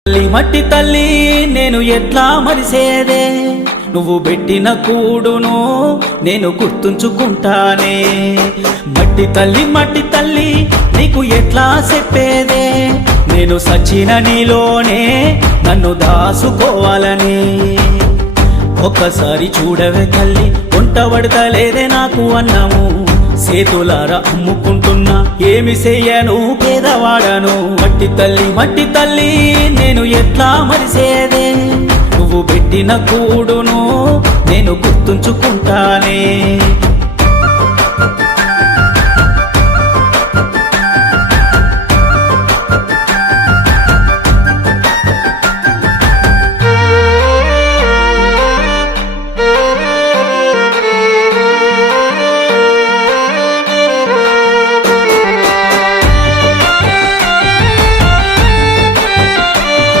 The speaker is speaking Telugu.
తల్లి మట్టి తల్లి నేను ఎట్లా మరిసేదే, నువ్వు పెట్టిన కూడును నేను గుర్తుంచుకుంటానే. మట్టి తల్లి నీకు ఎట్లా చెప్పేదే, నేను సచిన నీలోనే నన్ను దాసుకోవాలని. ఒక్కసారి చూడవే తల్లి, వంట పడతలేదే నాకు అన్నము, సేతులారా అమ్ముకుంటున్నా ఏమి చెయ్యను పేదవాడను. మట్టి తల్లి నేను ఎట్లా మరిసేదే, నువ్వు పెట్టిన కూడును నేను గుర్తుంచుకుంటానే.